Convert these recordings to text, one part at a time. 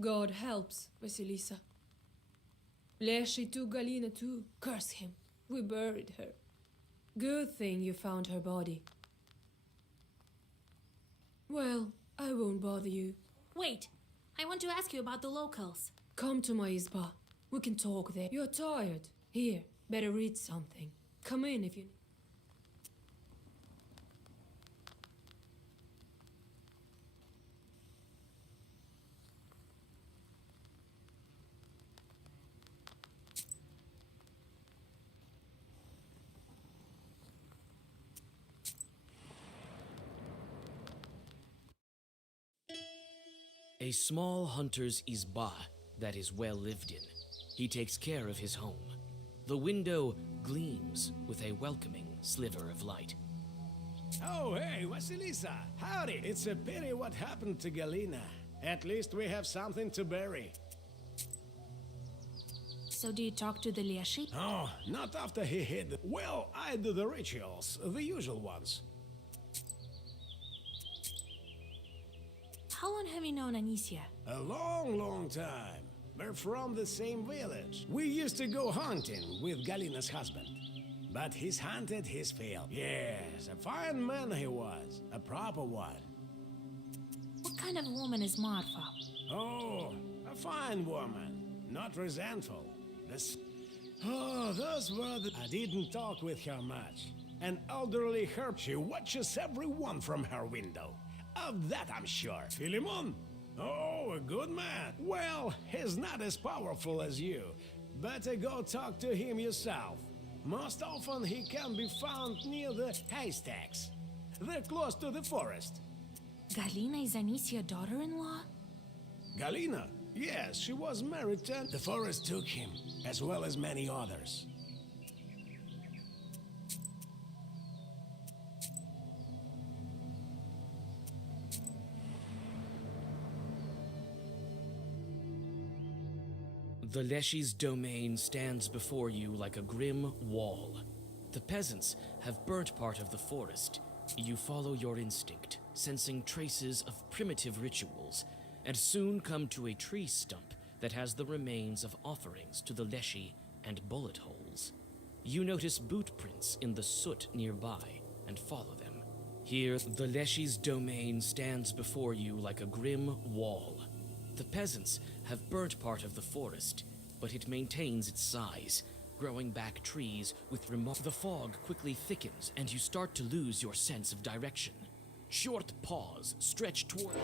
God helps, Vasilisa. Leshy took Galina too. Curse him. We buried her. Good thing you found her body. Well, I won't bother you. Wait, I want to ask you about the locals. Come to my izba. We can talk there. You're tired. Here, better read something. Come in if you need. A small hunter's izba that is well lived in. He takes care of his home. The window gleams with a welcoming sliver of light. Oh, hey, Vasilisa! Howdy! It's a pity what happened to Galina. At least we have something to bury. So do you talk to the Leshy? Oh, not after he hid. Well, I do the rituals, the usual ones. How long have you known Anicia? A long, long time. We're from the same village. We used to go hunting with Galina's husband. But he's hunted, he's failed. Yes, a fine man he was. A proper one. What kind of woman is Marfa? Oh, a fine woman. Not resentful. Oh, those were the... I didn't talk with her much. An elderly herb. She watches everyone from her window. Of that I'm sure. Philemon? Oh, a good man. Well, he's not as powerful as you. Better go talk to him yourself. Most often he can be found near the haystacks. They're close to the forest. Galina is Anicia's daughter-in-law? Galina? Yes, she was married to... The forest took him, as well as many others. The Leshy's domain stands before you like a grim wall. The peasants have burnt part of the forest. You follow your instinct, sensing traces of primitive rituals, and soon come to a tree stump that has the remains of offerings to the Leshy and bullet holes. You notice boot prints in the soot nearby and follow them. Here, the Leshy's domain stands before you like a grim wall. The peasants have burnt part of the forest, but it maintains its size, growing back trees with The fog quickly thickens, and you start to lose your sense of direction. Short paws stretch toward...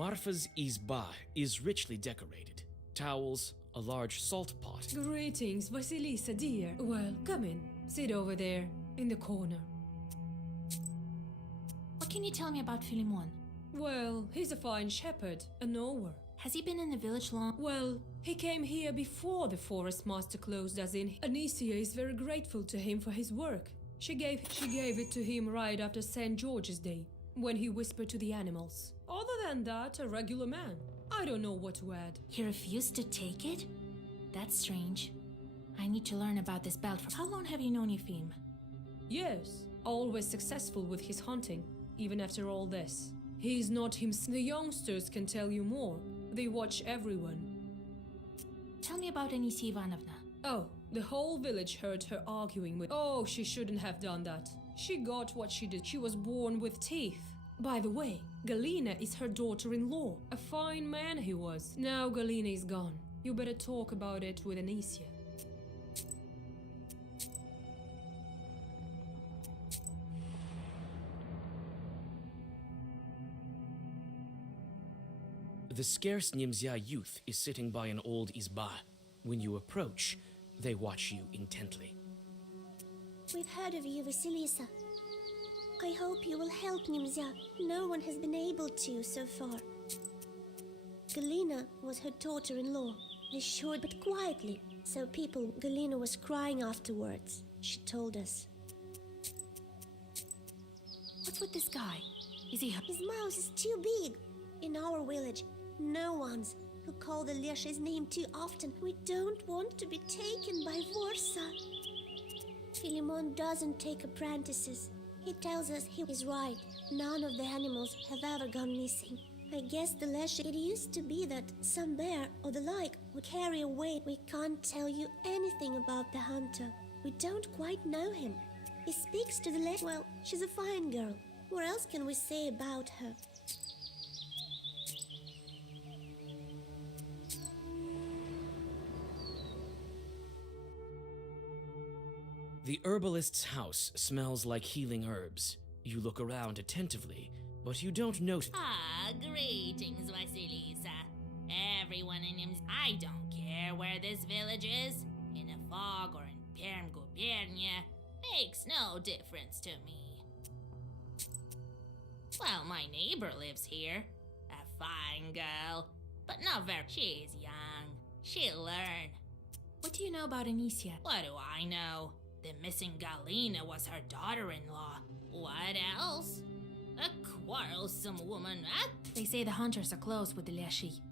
Marfa's izba is richly decorated. Towels, a large salt pot. Greetings, Vasilisa, dear. Well, come in. Sit over there, in the corner. What can you tell me about Philemon? Well, he's a fine shepherd, a knower. Has he been in the village long? Well, he came here before the forest master closed us in. Anicia is very grateful to him for his work. She gave it to him right after St. George's Day, when he whispered to the animals. Other than that, a regular man. I don't know what to add. He refused to take it? That's strange. I need to learn about this belt. How long have you known Yefim? Yes, always successful with his hunting, even after all this. He is not himself. The youngsters can tell you more. They watch everyone. Tell me about Anisia Ivanovna. Oh, the whole village heard her arguing with... Oh, she shouldn't have done that. She got what she did. She was born with teeth. By the way, Galina is her daughter-in-law. A fine man he was. Now Galina is gone. You better talk about it with Anicia. The scarce Nimzia youth is sitting by an old izba. When you approach, they watch you intently. We've heard of you, Vasilisa. I hope you will help Nimzia. No one has been able to so far. Galina was her daughter-in-law. They showed, but quietly. So Galina was crying afterwards. She told us. What's with this guy? Is he... His mouth is too big. In our village, no one's who call the Lesha's name too often. We don't want to be taken by Vorsa. Philemon doesn't take apprentices. He tells us he is right. None of the animals have ever gone missing. I guess the Lesha, it used to be that some bear or the like would carry away. We can't tell you anything about the hunter. We don't quite know him. He speaks to the Lesha. Well, she's a fine girl. What else can we say about her? The herbalist's house smells like healing herbs. You look around attentively, but you don't notice. Ah, greetings, Vasilisa. Everyone in him. I don't care where this village is, in a fog or in Perm-Gubernia, makes no difference to me. Well, my neighbor lives here. A fine girl, but not very. She's young. She'll learn. What do you know about Anicia? What do I know? The missing Galina was her daughter-in-law. What else? A quarrelsome woman. They say the hunters are close with the Leshi.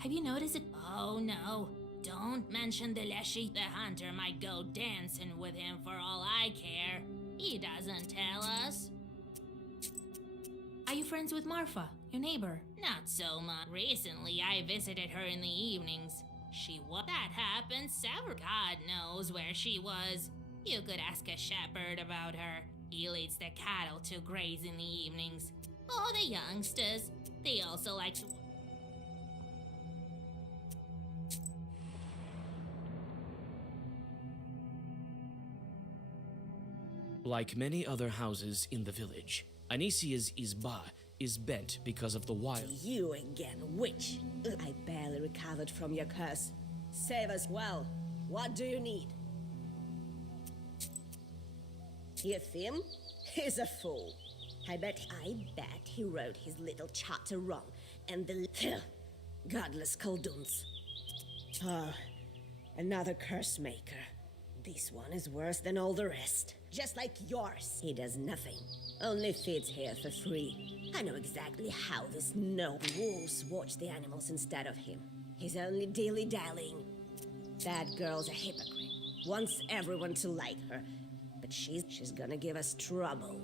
Have you noticed it? Oh no. Don't mention the Leshi. The hunter might go dancing with him for all I care. He doesn't tell us. Are you friends with Marfa, your neighbor? Not so much. Recently, I visited her in the evenings. That happened several. God knows where she was. You could ask a shepherd about her. He leads the cattle to graze in the evenings. Oh, the youngsters. They also like to... Like many other houses in the village, Anisia's izba is bent because of the wild. You again, witch! I barely recovered from your curse. Save us well. What do you need? Yefim? He's a fool. I bet he wrote his little charter wrong, and the godless Kolduns. Ah, another curse maker. This one is worse than all the rest. Just like yours. He does nothing. Only feeds here for free. I know exactly how this wolves watch the animals instead of him. He's only dilly-dallying. That girl's a hypocrite. Wants everyone to like her. But she's gonna give us trouble.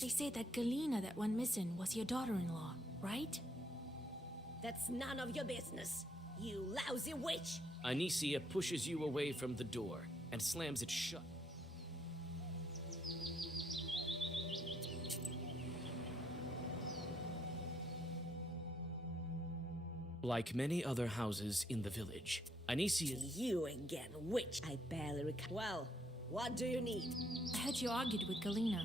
They say that Galina that went missing was your daughter-in-law, right? That's none of your business, you lousy witch! Anicia pushes you away from the door and slams it shut. Like many other houses in the village, Anicia... You again, witch! I barely Well, what do you need? I heard you argued with Galina.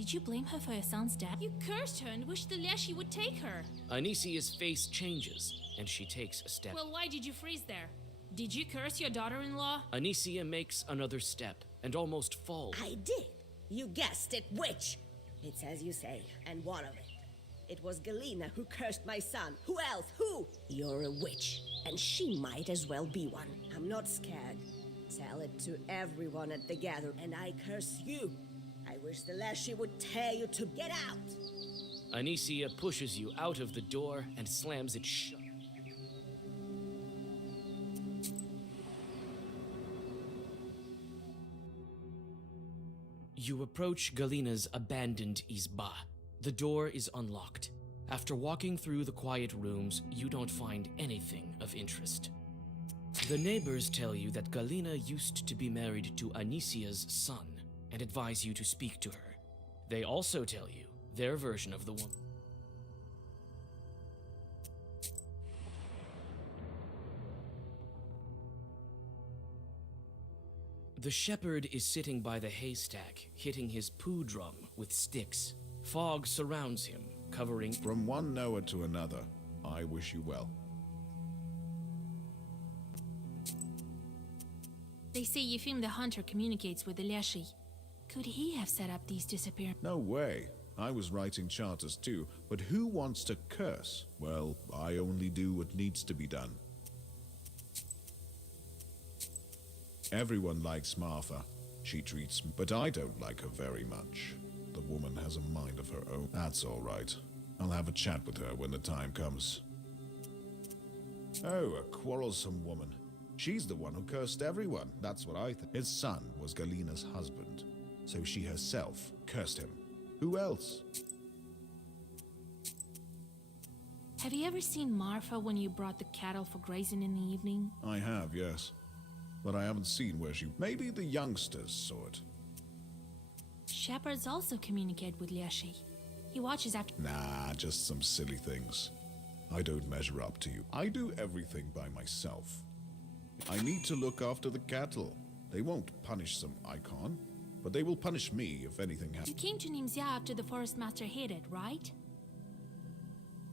Did you blame her for your son's death? You cursed her and wished the Leshy would take her. Anisia's face changes, and she takes a step. Well, why did you freeze there? Did you curse your daughter-in-law? Anisia makes another step and almost falls. I did. You guessed it, witch. It's as you say, and what of it? It was Galena who cursed my son. Who else? Who? You're a witch, and she might as well be one. I'm not scared. Tell it to everyone at the gather, and I curse you. I wish the Leshy would tear you to get out. Anisia pushes you out of the door and slams it shut. You approach Galena's abandoned izba. The door is unlocked. After walking through the quiet rooms, you don't find anything of interest. The neighbors tell you that Galena used to be married to Anisia's son and advise you to speak to her. They also tell you their version of the woman. The shepherd is sitting by the haystack, hitting his poo drum with sticks. Fog surrounds him, covering... From one Noah to another, I wish you well. They say Yefim the Hunter communicates with the Leshy. Could he have set up these disappearances? No way. I was writing charters too, but who wants to curse? Well, I only do what needs to be done. Everyone likes Martha. She treats me, but I don't like her very much. The woman has a mind of her own. That's all right. I'll have a chat with her when the time comes. Oh, a quarrelsome woman. She's the one who cursed everyone. That's what I think. His son was Galena's husband, so she herself cursed him. Who else? Have you ever seen Marfa when you brought the cattle for grazing in the evening? I have, yes. But I haven't seen where she... Maybe the youngsters saw it. Shepherds also communicate with Leshy. He watches after... Nah, just some silly things. I don't measure up to you. I do everything by myself. I need to look after the cattle. They won't punish some icon, but they will punish me if anything happens. You came to Nimzia after the Forest Master hid it, right?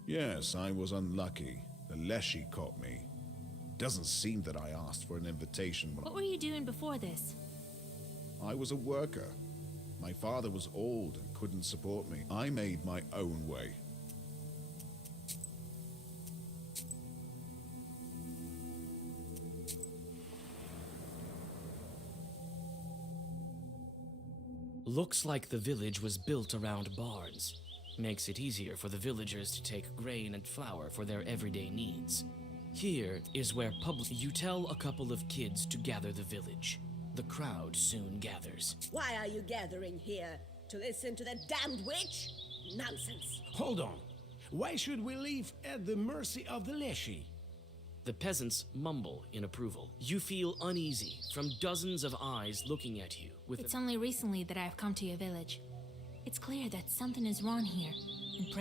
Yes, I was unlucky. The Leshy caught me. Doesn't seem that I asked for an invitation when What were you doing before this? I was a worker. My father was old and couldn't support me. I made my own way. Looks like the village was built around barns. Makes it easier for the villagers to take grain and flour for their everyday needs. Here is where you tell a couple of kids to gather the village. The crowd soon gathers. Why are you gathering here? To listen to that damned witch? Nonsense. Hold on. Why should we leave at the mercy of the Leshy? The peasants mumble in approval. You feel uneasy from dozens of eyes looking at you with It's only recently that I've come to your village. It's clear that something is wrong here.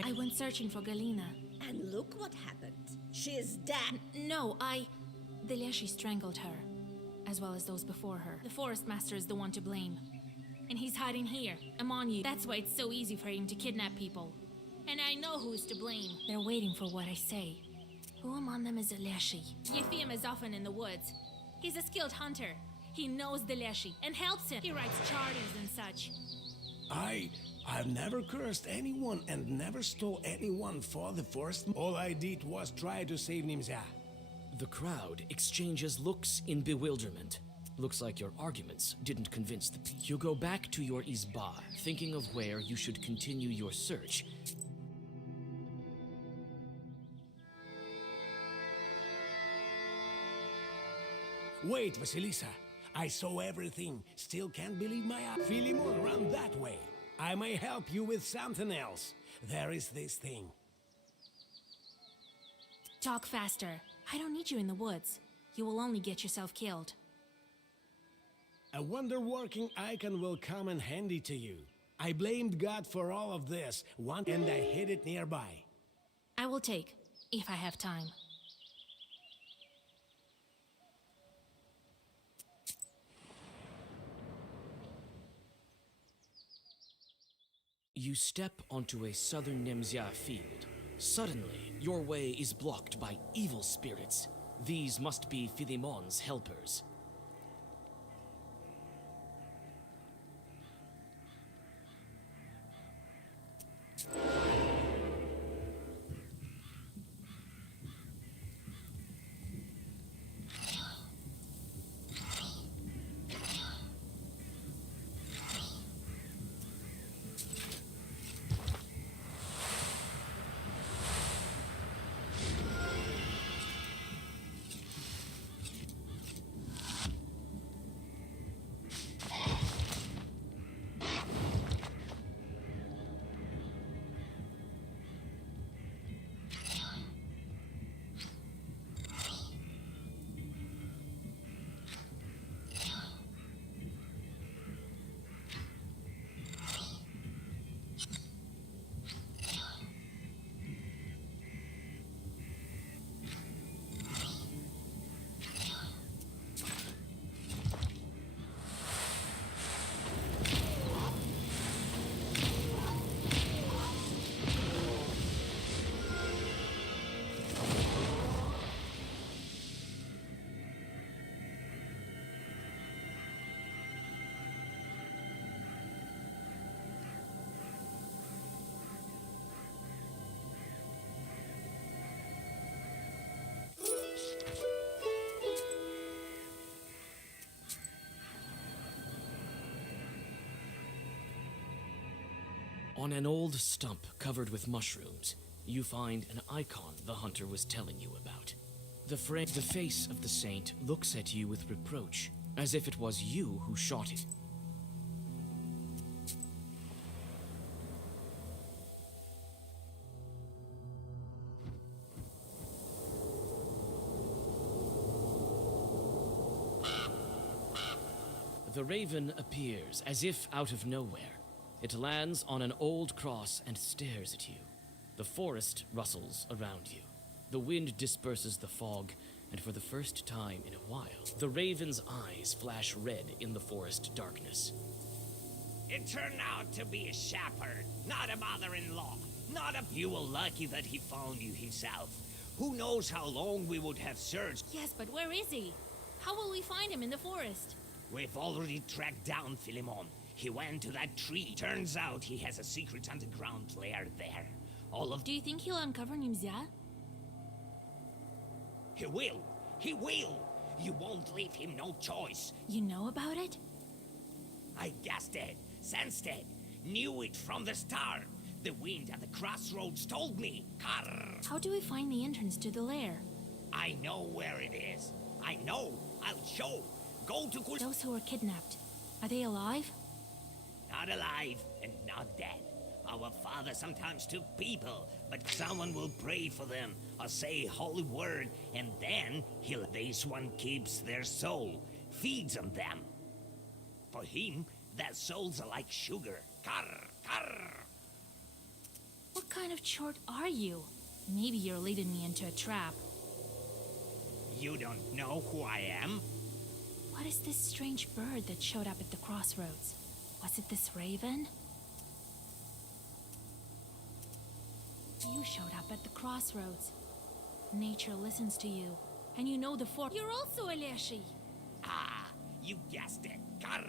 I went searching for Galena. And look what happened. She is dead. No, The Leshy strangled her, as well as those before her. The Forest Master is the one to blame. And he's hiding here, among you. That's why it's so easy for him to kidnap people. And I know who's to blame. They're waiting for what I say. Who among them is a Leshy? Yefim is often in the woods. He's a skilled hunter. He knows the Leshy and helps him. He writes charters and such. I've never cursed anyone and never stole anyone for the forest. All I did was try to save Nimzia. The crowd exchanges looks in bewilderment. Looks like your arguments didn't convince the people. You go back to your izba, thinking of where you should continue your search. Wait, Vasilisa. I saw everything. Still can't believe my eyes. Philemon, run that way. I may help you with something else. There is this thing. Talk faster. I don't need you in the woods. You will only get yourself killed. A wonder-working icon will come in handy to you. I blamed God for all of this, and I hid it nearby. I will take, if I have time. You step onto a southern Nemzia field. Suddenly, your way is blocked by evil spirits. These must be Philemon's helpers. On an old stump covered with mushrooms, you find an icon the hunter was telling you about. The face of the saint looks at you with reproach, as if it was you who shot it. The raven appears as if out of nowhere. It lands on an old cross and stares at you. The forest rustles around you. The wind disperses the fog, and for the first time in a while, the raven's eyes flash red in the forest darkness. It turned out to be a shepherd, not a mother-in-law. Not a... You were lucky that he found you himself. Who knows how long we would have searched. Yes, but where is he? How will we find him in the forest? We've already tracked down Philemon. He went to that tree. Turns out he has a secret underground lair there. All of... Do you think he'll uncover Nimzia? He will! He will! You won't leave him no choice. You know about it? I guessed it, sensed it, knew it from the start. The wind at the crossroads told me. Karr. How do we find the entrance to the lair? I know where it is. I know. I'll show. Go to... Those who were kidnapped, are they alive? Not alive and not dead. Our father sometimes took people, but someone will pray for them or say a holy word, and then this one keeps their soul, feeds on them. For him, their souls are like sugar. Karr, karr. What kind of chort are you? Maybe you're leading me into a trap. You don't know who I am? What is this strange bird that showed up at the crossroads? Was it this raven? You showed up at the crossroads. Nature listens to you, and you know the fort. You're also a Leshy. Ah, you guessed it. Karr.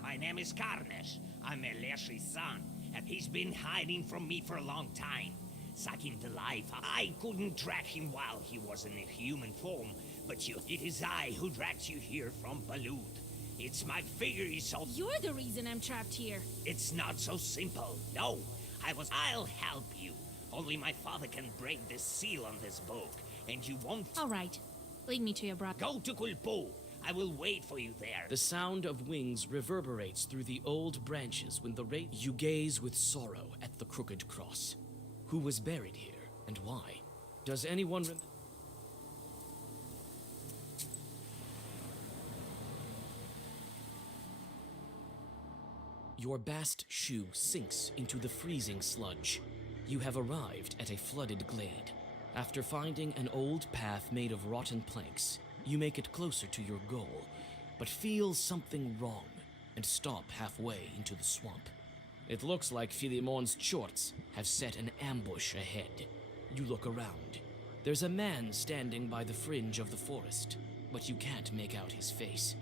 My name is Karnesh. I'm Leshy's son, and he's been hiding from me for a long time. Sucking the life. I couldn't track him while he was in a human form, but it is I who dragged you here from Balut. It's my figure you saw. You're the reason I'm trapped here. It's not so simple. No, I'll help you. Only my father can break the seal on this book, and you won't. All right. Lead me to your brother. Go to Kulpo. I will wait for you there. The sound of wings reverberates through the old branches when you gaze with sorrow at the crooked cross. Who was buried here, and why? Does anyone remember? Your bast shoe sinks into the freezing sludge. You have arrived at a flooded glade. After finding an old path made of rotten planks, you make it closer to your goal, but feel something wrong and stop halfway into the swamp. It looks like Philemon's chorts have set an ambush ahead. You look around. There's a man standing by the fringe of the forest, but you can't make out his face.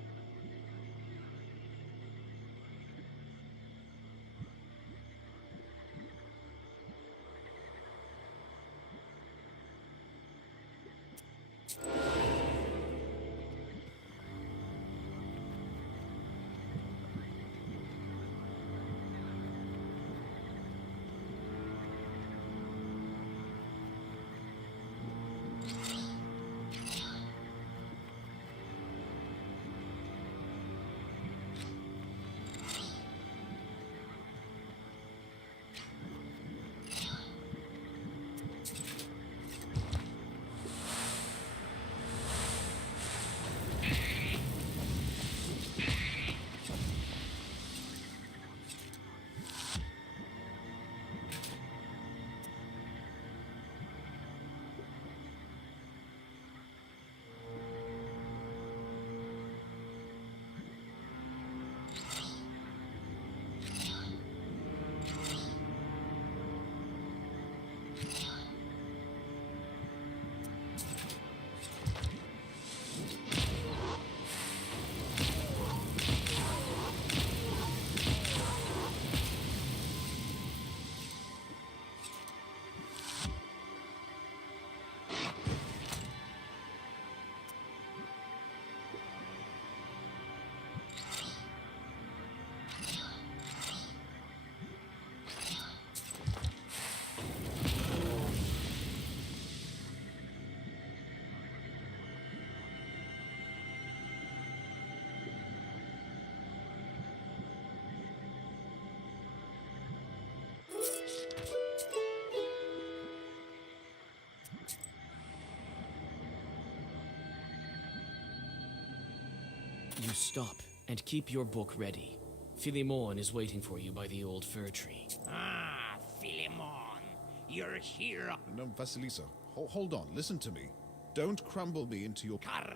You stop and keep your book ready. Philemon is waiting for you by the old fir tree. Ah, Philemon, you're here. No, Vasilisa, hold on, listen to me. Don't crumble me into your... Carr,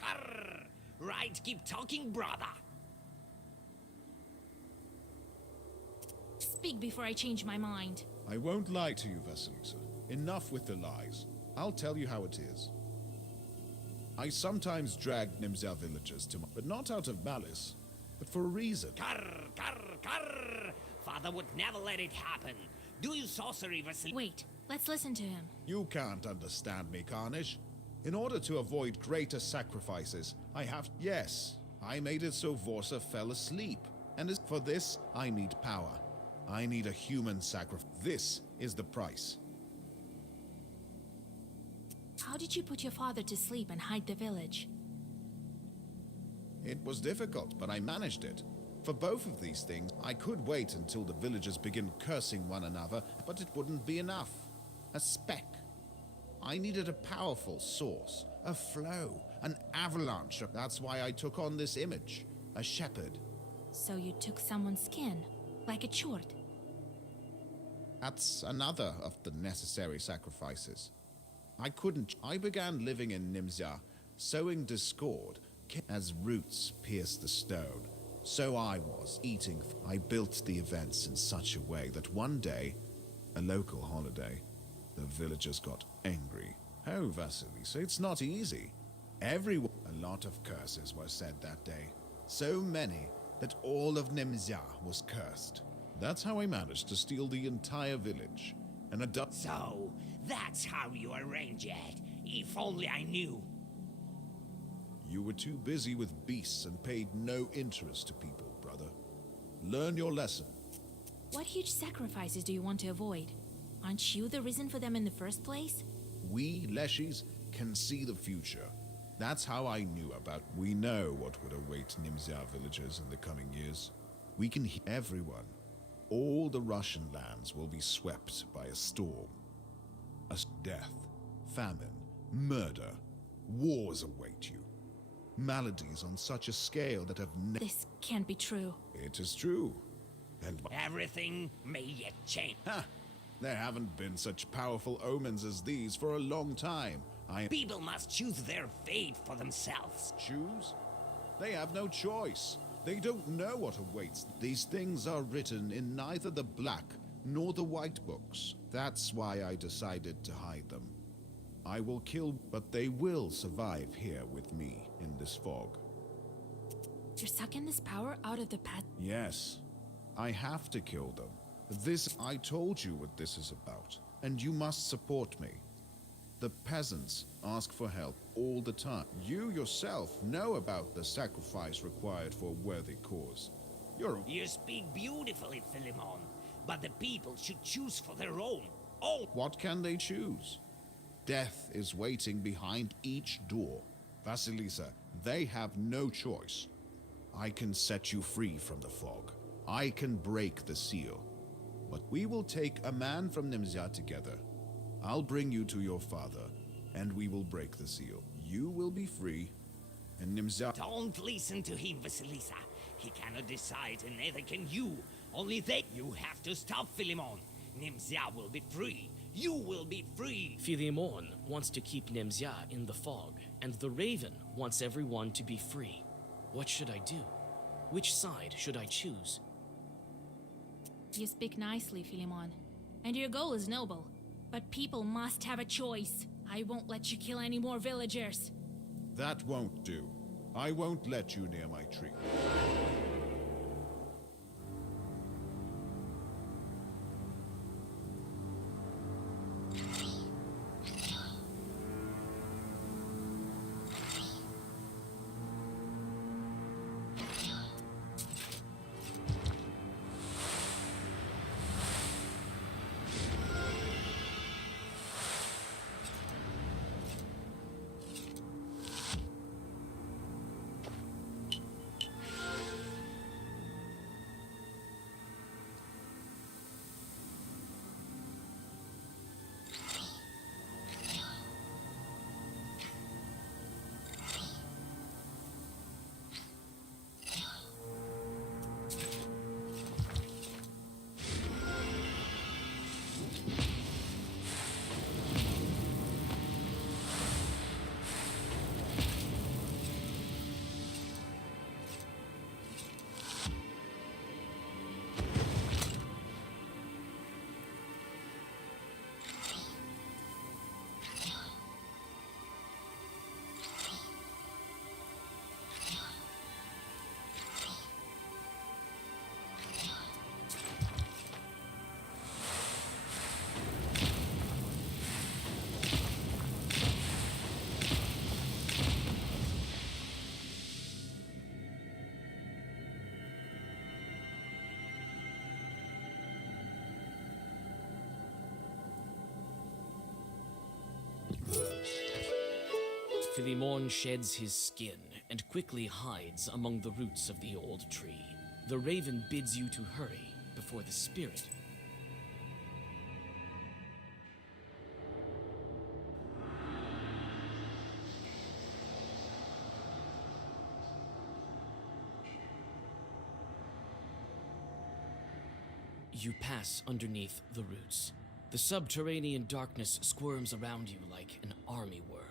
carr. Right, keep talking, brother. Speak before I change my mind. I won't lie to you, Vasilisa. Enough with the lies. I'll tell you how it is. I sometimes drag Nimzia villagers to my... but not out of malice, but for a reason. Carr, carr, carr. Father would never let it happen. Do you sorcery, Vasil... Wait, let's listen to him. You can't understand me, Carnish. In order to avoid greater sacrifices, I have... Yes, I made it so Vorsa fell asleep. And as for this, I need power. I need a human sacrifice. This is the price. How did you put your father to sleep and hide the village? It was difficult, but I managed it. For both of these things, I could wait until the villagers begin cursing one another, but it wouldn't be enough. A speck. I needed a powerful source, a flow, an avalanche. That's why I took on this image, a shepherd. So you took someone's skin, like a chort. That's another of the necessary sacrifices. I began living in Nimzia, sowing discord as roots pierced the stone. So I was eating. I built the events in such a way that one day, a local holiday, the villagers got angry. Oh, Vasilisa, it's not easy. A lot of curses were said that day. So many that all of Nimzia was cursed. That's how I managed to steal the entire village. And So, that's how you arrange it. If only I knew. You were too busy with beasts and paid no interest to people, brother. Learn your lesson. What huge sacrifices do you want to avoid? Aren't you the reason for them in the first place? We, Leshis, can see the future. That's how I knew about... We know what would await Nimzia villagers in the coming years. We can hear everyone. All the Russian lands will be swept by a storm. Death, famine, murder, wars await you. Maladies on such a scale that have This can't be true. It is true. And Everything may yet change. there haven't been such powerful omens as these for a long time. People must choose their fate for themselves. Choose? They have no choice. They don't know what awaits. These things are written in neither the black nor the white books. That's why I decided to hide them. I will kill, but they will survive here with me in this fog. You're sucking this power out of the past. Yes, I have to kill them. I told you what this is about, and you must support me. The peasants ask for help all the time. You yourself know about the sacrifice required for a worthy cause. You speak beautifully, Philemon, but the people should choose for their own. Oh, What can they choose? Death is waiting behind each door. Vasilisa, they have no choice. I can set you free from the fog. I can break the seal. But we will take a man from Nimzia together. I'll bring you to your father, and we will break the seal. You will be free, and Nimzia... don't listen to him, Vasilisa. He cannot decide, and neither can you. Only they. You have to stop Philemon. Nimzia will be free. You will be free. Philemon wants to keep Nemzia in the fog, and the Raven wants everyone to be free. What should I do? Which side should I choose? You speak nicely, Philemon, and your goal is noble. But people must have a choice. I won't let you kill any more villagers. That won't do. I won't let you near my tree. Philemon sheds his skin and quickly hides among the roots of the old tree. The Raven bids you to hurry before the spirit. You pass underneath the roots. The subterranean darkness squirms around you like an army worm.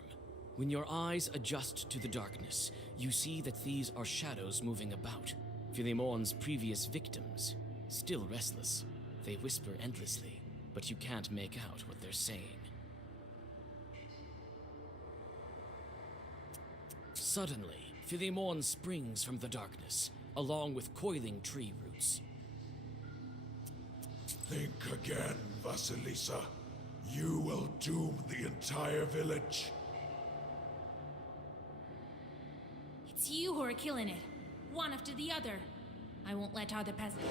When your eyes adjust to the darkness, you see that these are shadows moving about. Philemon's previous victims, still restless. They whisper endlessly, but you can't make out what they're saying. Suddenly, Philemon springs from the darkness, along with coiling tree roots. Think again, Vasilisa. You will doom the entire village. It's you who are killing it. One after the other. I won't let other peasants.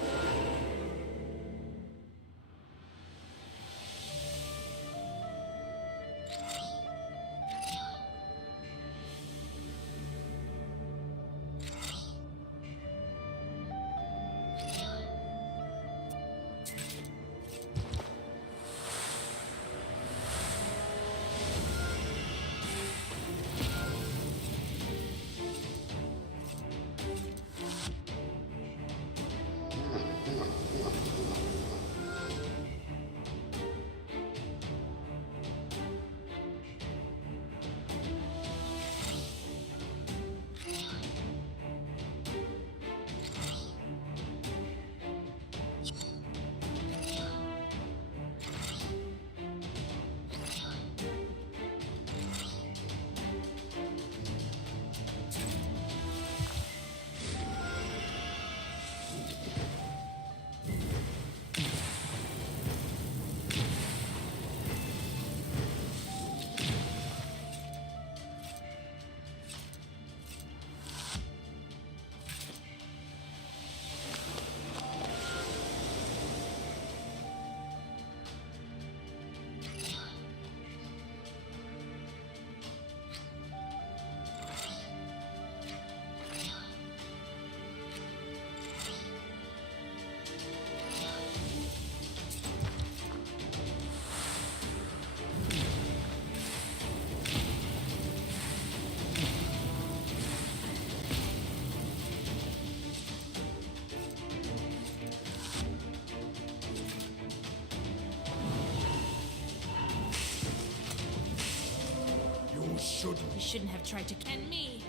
He shouldn't have tried to kill me.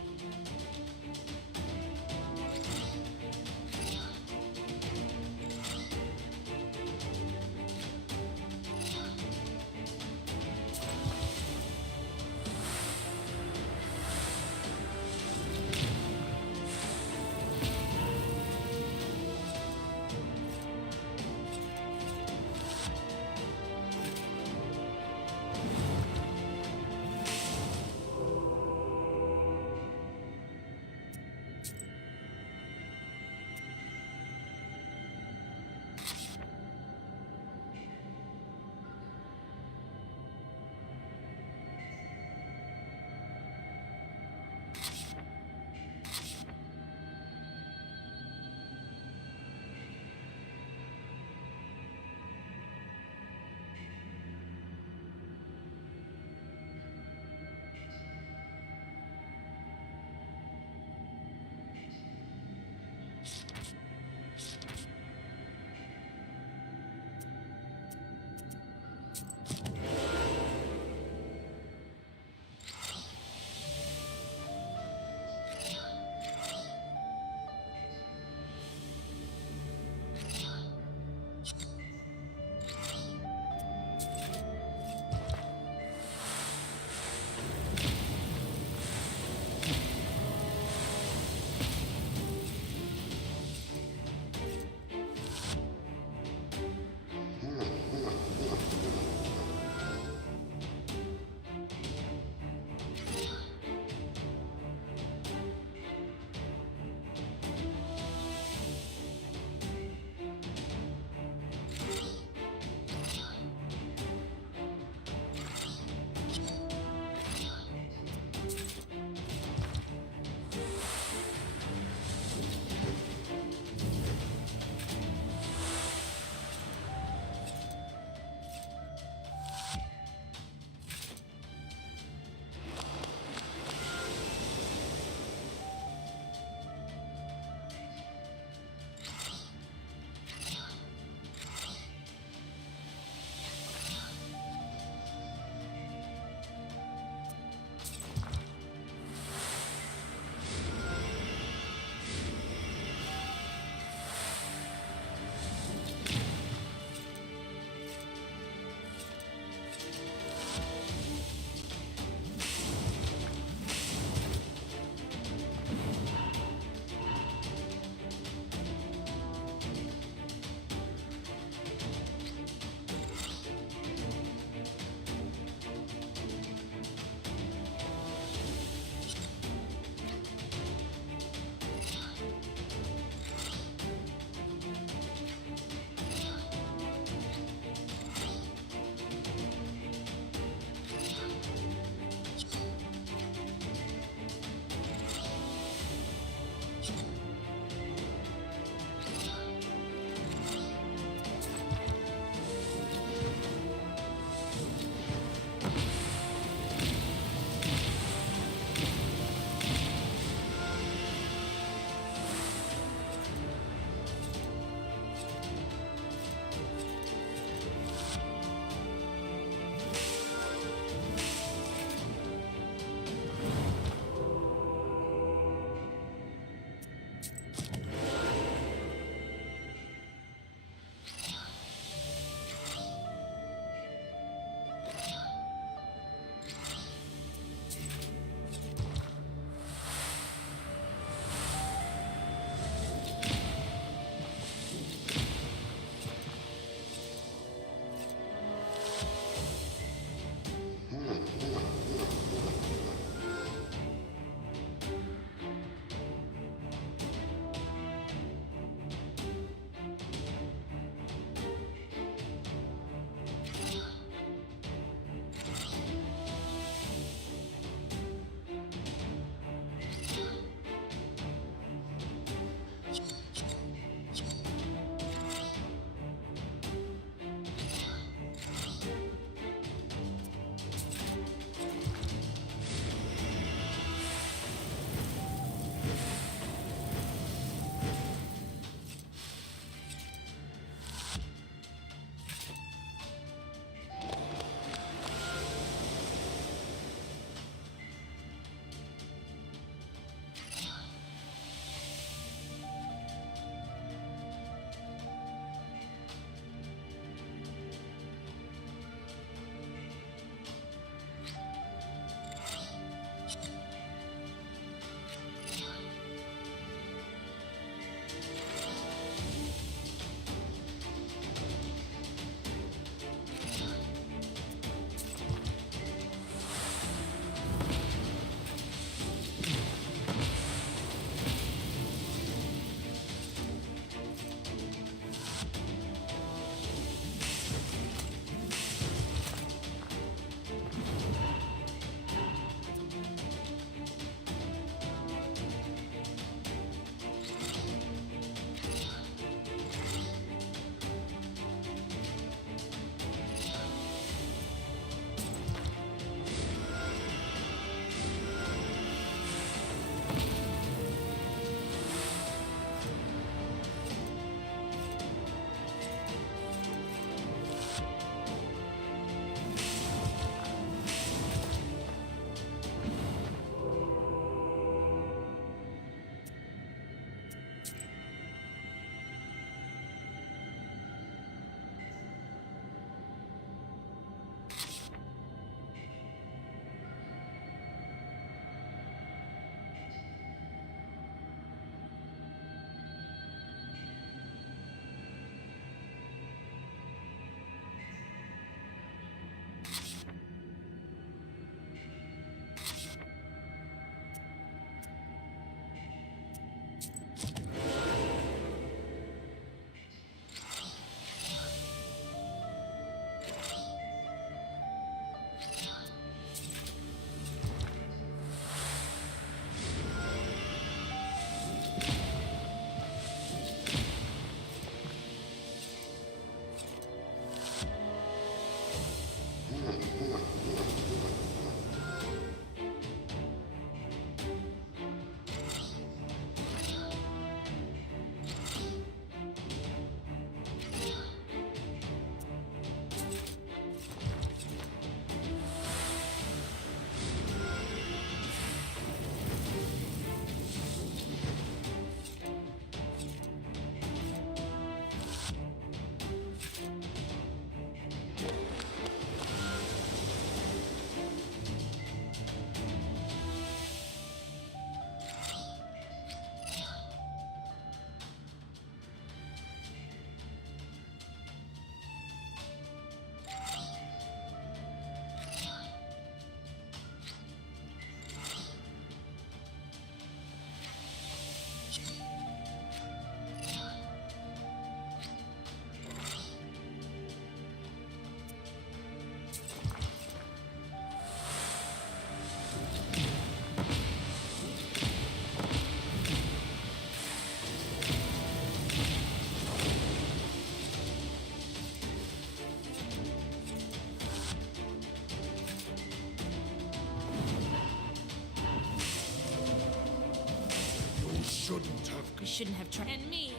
shouldn't have. You shouldn't have tried. And me.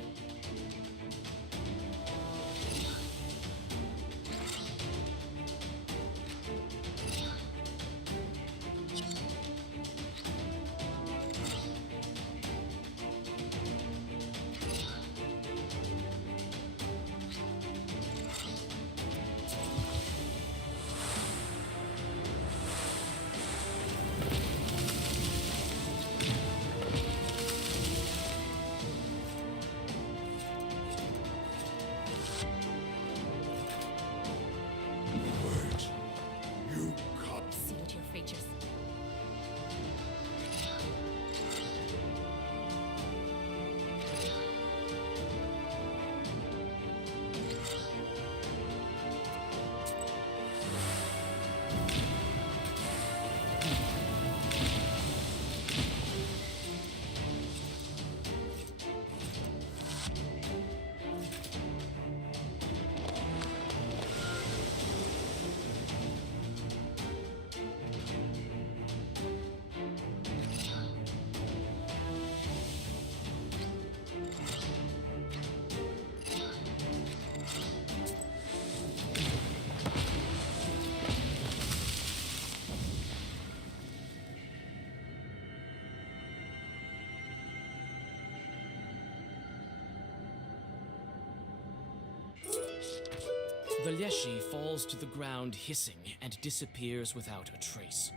Wait. You cut. See what your features. The Leshy falls to the ground hissing and disappears without a trace.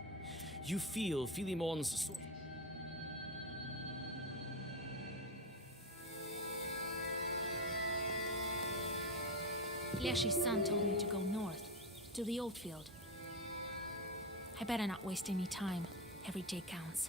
You feel Philemon's sword. Leshy's son told me to go north, to the old field. I better not waste any time. Every day counts.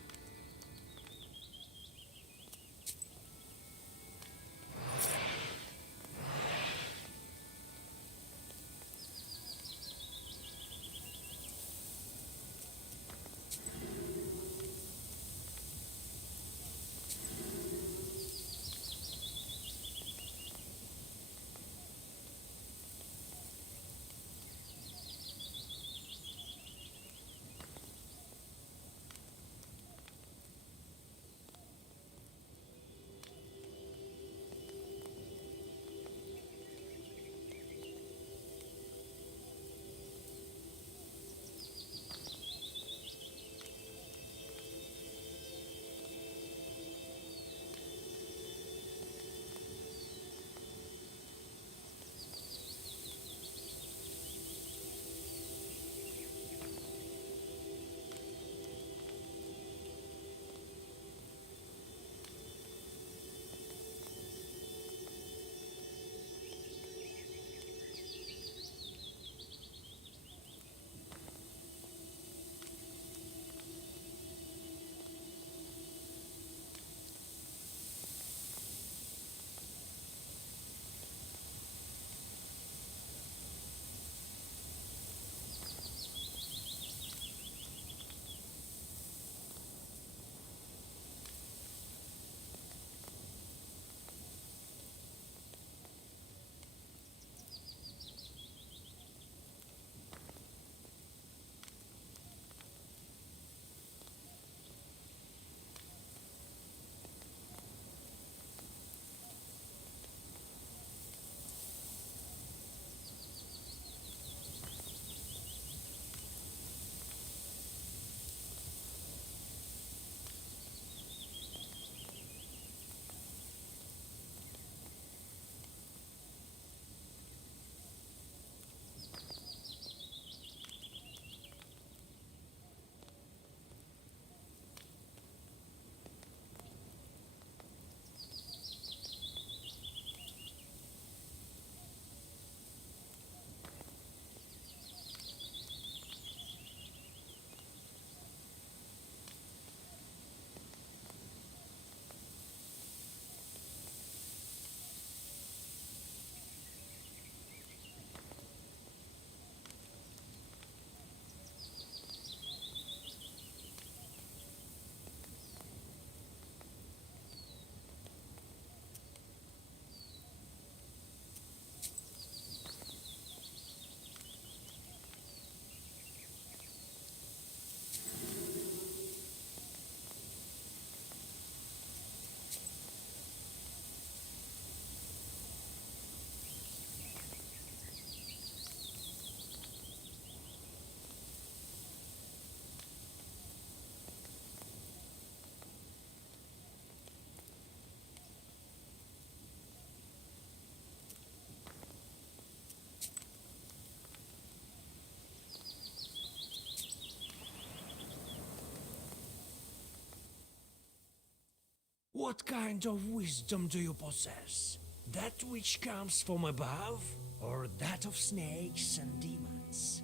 What kind of wisdom do you possess? That which comes from above, or that of snakes and demons?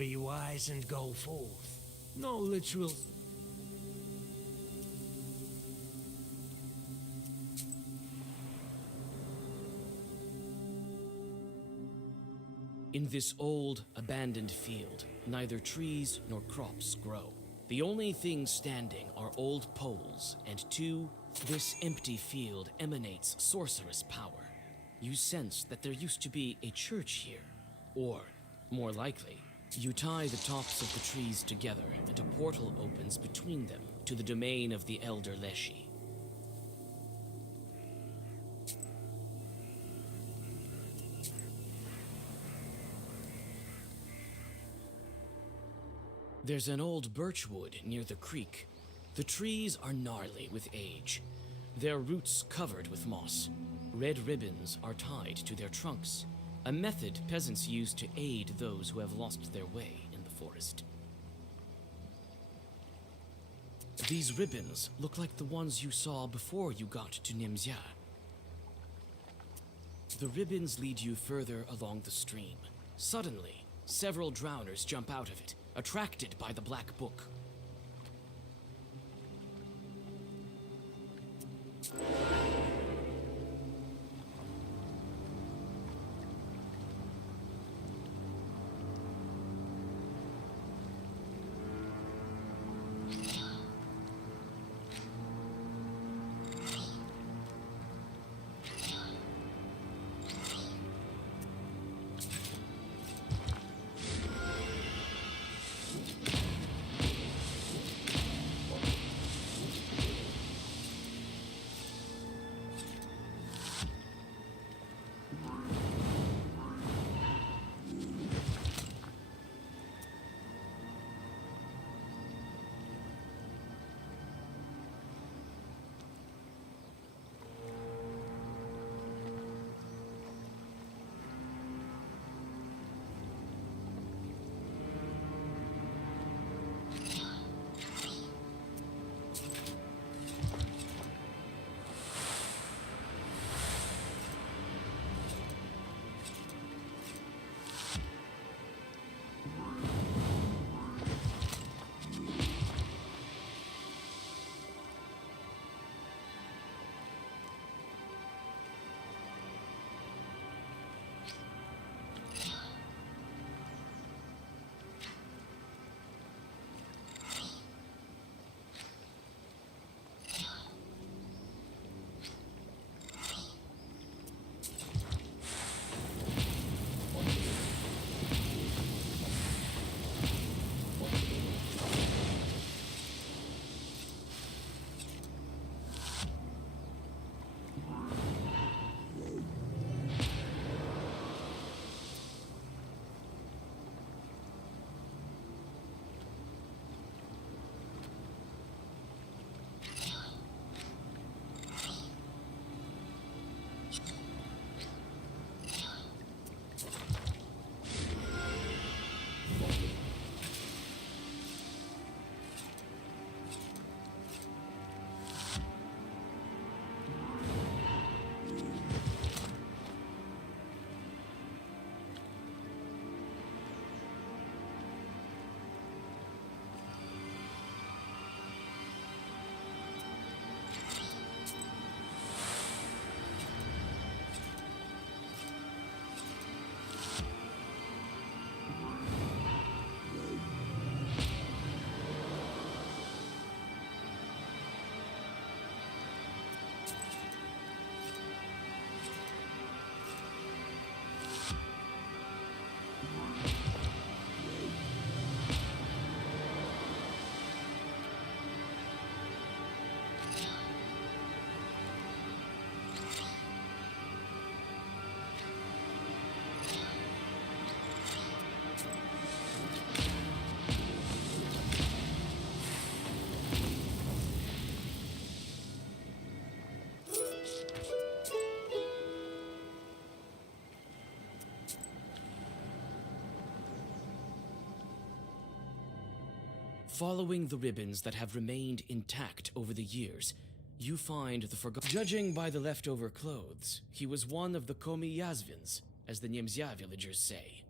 Be wise and go forth. Knowledge will... In this old, abandoned field, neither trees nor crops grow. The only things standing are old poles, and this empty field emanates sorcerous power. You sense that there used to be a church here, or, more likely, you tie the tops of the trees together and a portal opens between them to the domain of the Elder Leshy. There's an old birchwood near the creek. The trees are gnarly with age, their roots covered with moss. Red ribbons are tied to their trunks, a method peasants use to aid those who have lost their way in the forest. These ribbons look like the ones you saw before you got to Nimzia. The ribbons lead you further along the stream. Suddenly, several drowners jump out of it, attracted by the black book. Following the ribbons that have remained intact over the years, you find the forgotten. Judging by the leftover clothes, he was one of the Komi Yazvins, as the Niemzya villagers say.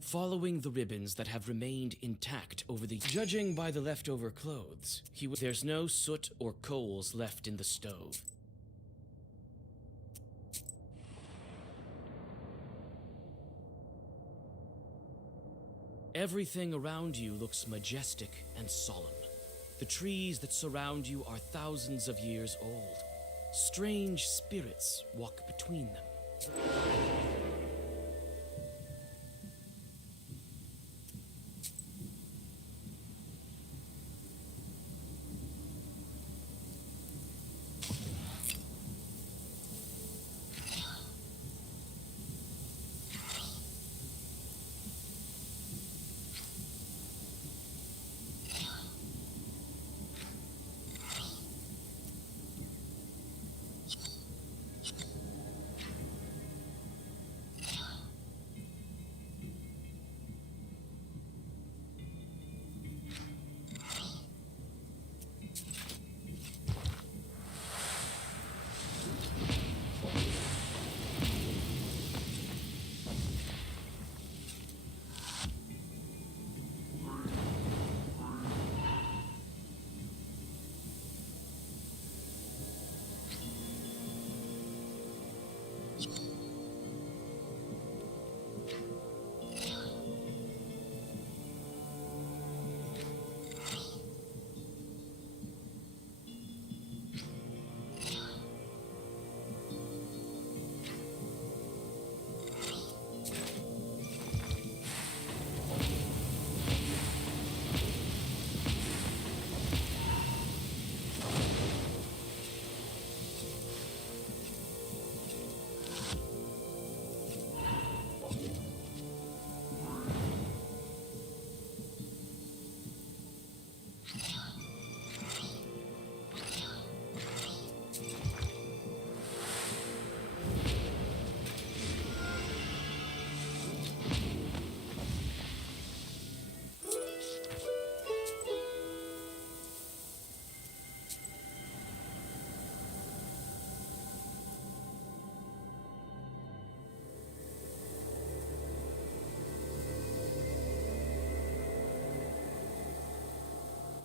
Following the ribbons that have remained intact over the... Judging by the leftover clothes, there's no soot or coals left in the stove. Everything around you looks majestic and solemn. The trees that surround you are thousands of years old. Strange spirits walk between them.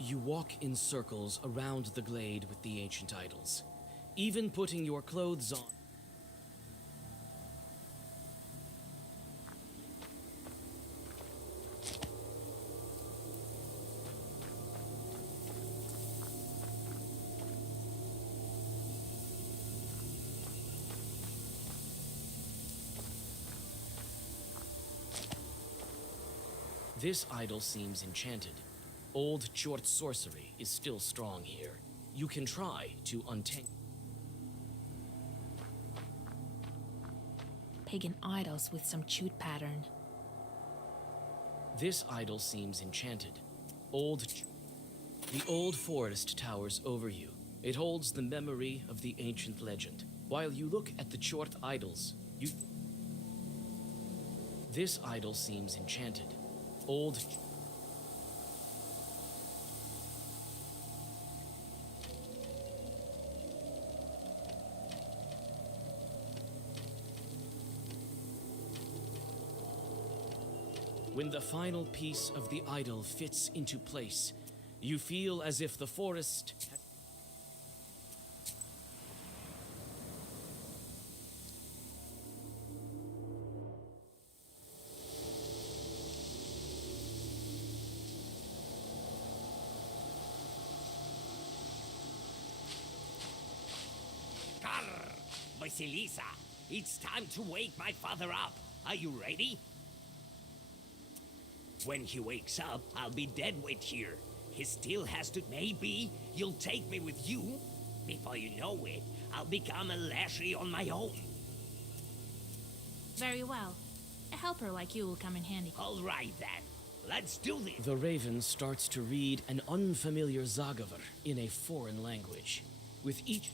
You walk in circles around the glade with the ancient idols, even putting your clothes on. This idol seems enchanted. Old Chort sorcery is still strong here. You can try to untangle. Pagan idols with some chute pattern. This idol seems enchanted. The old forest towers over you. It holds the memory of the ancient legend. While you look at the Chort idols, This idol seems enchanted. When the final piece of the idol fits into place, you feel as if the forest... Vasilisa, it's time to wake my father up. Are you ready? When he wakes up, I'll be dead weight here. He still has to... Maybe you'll take me with you? Before you know it, I'll become a Lashley on my own. Very well. A helper like you will come in handy. All right, then. Let's do this. The raven starts to read an unfamiliar Zagavr in a foreign language. With each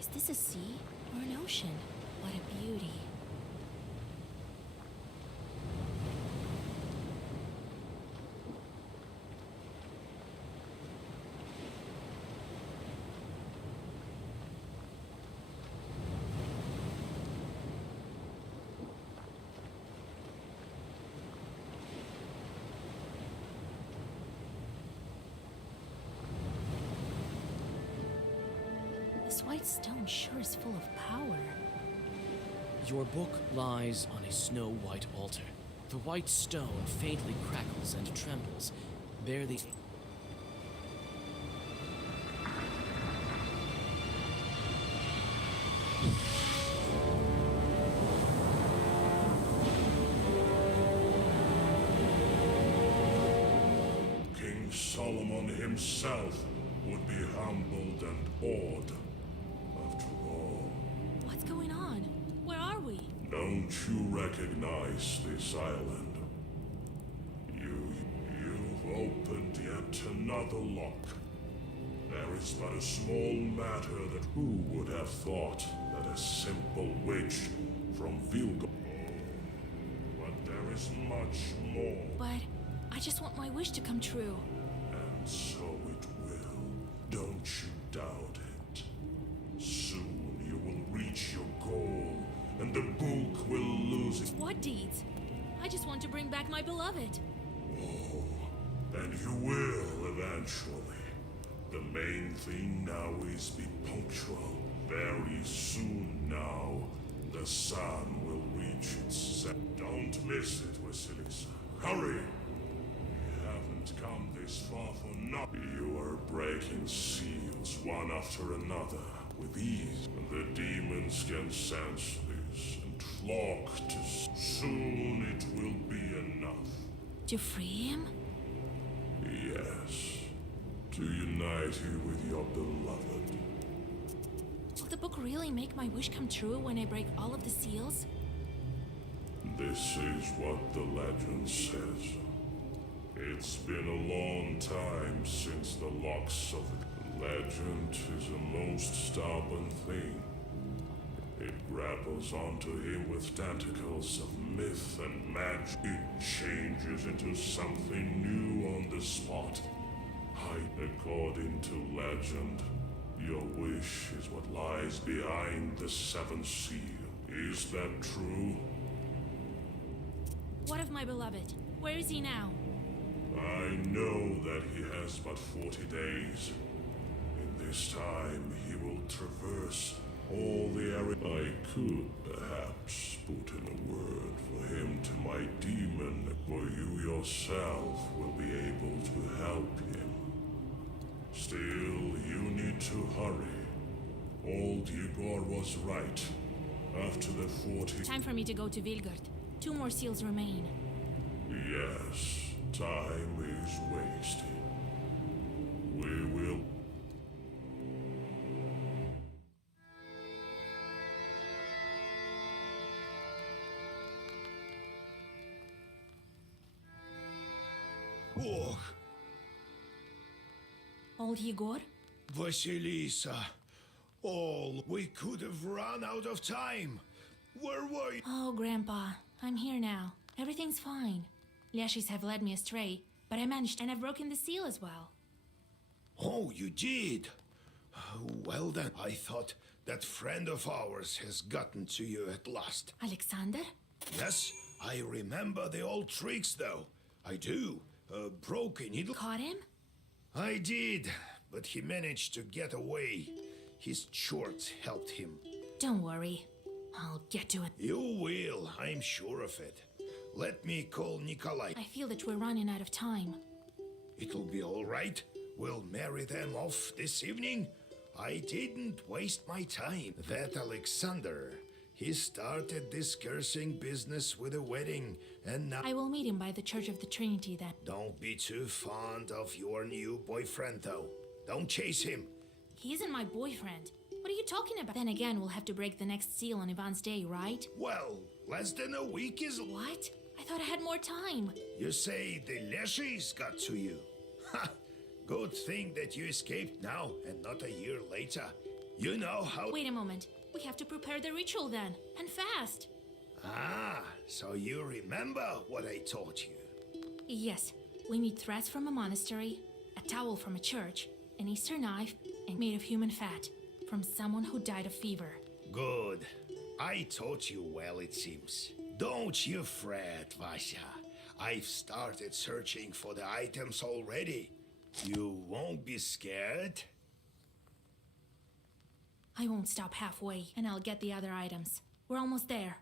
Is this a sea or an ocean? What a beauty. This white stone sure is full of power. Your book lies on a snow-white altar. The white stone faintly crackles and trembles, barely... King Solomon himself would be humbled and awed. After all, What's going on? Where are we? don't you recognize this island? You've opened yet another lock. There is but a small matter that who would have thought that a simple witch from Vilgo... But there is much more, But I just want my wish to come true. and so it will. Don't you doubt it. Soon you will reach your goal, and the book will lose its... What deeds? I just want to bring back my beloved. Oh, and you will eventually. The main thing now is be punctual. Very soon now, the sun will reach its set. Don't miss it, Vasilisa. Hurry! We haven't come this far for nothing. You are breaking seals one after another with ease. The demons can sense this and flock to... Soon it will be enough. To free him? Yes. To unite you with your beloved. Will the book really make my wish come true when I break all of the seals? This is what the legend says. It's been a long time since the locks of the legend is a most stubborn thing. It grapples onto him with tentacles of myth and magic. It changes into something new on the spot. According to legend, your wish is what lies behind the seventh seal. Is that true? What of my beloved? Where is he now? I know that he has but 40 days. In this time, he will traverse all the area. I could perhaps put in a word for him to my demon, for you yourself will be able to help him. Still, you need to hurry. Old Igor was right. After the 40... Time for me to go to Vilgard. 2 more seals remain. Yes, time is wasting. We will... Ох, Old Igor? Vasilisa, all we could have run out of time. Where were you? Oh, Grandpa, I'm here now. Everything's fine. Lashis have led me astray, but I managed, and I've broken the seal as well. Oh, you did? Well then, I thought that friend of ours has gotten to you at last. Alexander? Yes, I remember the old tricks though. I do. Broken needle. Caught him? I did, but he managed to get away. His shorts helped him. Don't worry. I'll get to it. You will, I'm sure of it. Let me call Nikolai. I feel that we're running out of time. It'll be all right. We'll marry them off this evening. I didn't waste my time. That Alexander, he started this cursing business with a wedding, and now... I will meet him by the Church of the Trinity then. Don't be too fond of your new boyfriend, though. Don't chase him. He isn't my boyfriend. What are you talking about? Then again, we'll have to break the next seal on Ivan's day, right? Well, less than a week is... What? I thought I had more time. You say the Leshis got to you? Ha! Good thing that you escaped now and not a year later. You know how... Wait a moment. We have to prepare the ritual then. And fast. Ah, so you remember what I taught you? Yes. We need threads from a monastery, a towel from a church, an Easter knife, and made of human fat from someone who died of fever. Good. I taught you well, it seems. Don't you fret, Vasya. I've started searching for the items already. You won't be scared? I won't stop halfway, and I'll get the other items. We're almost there.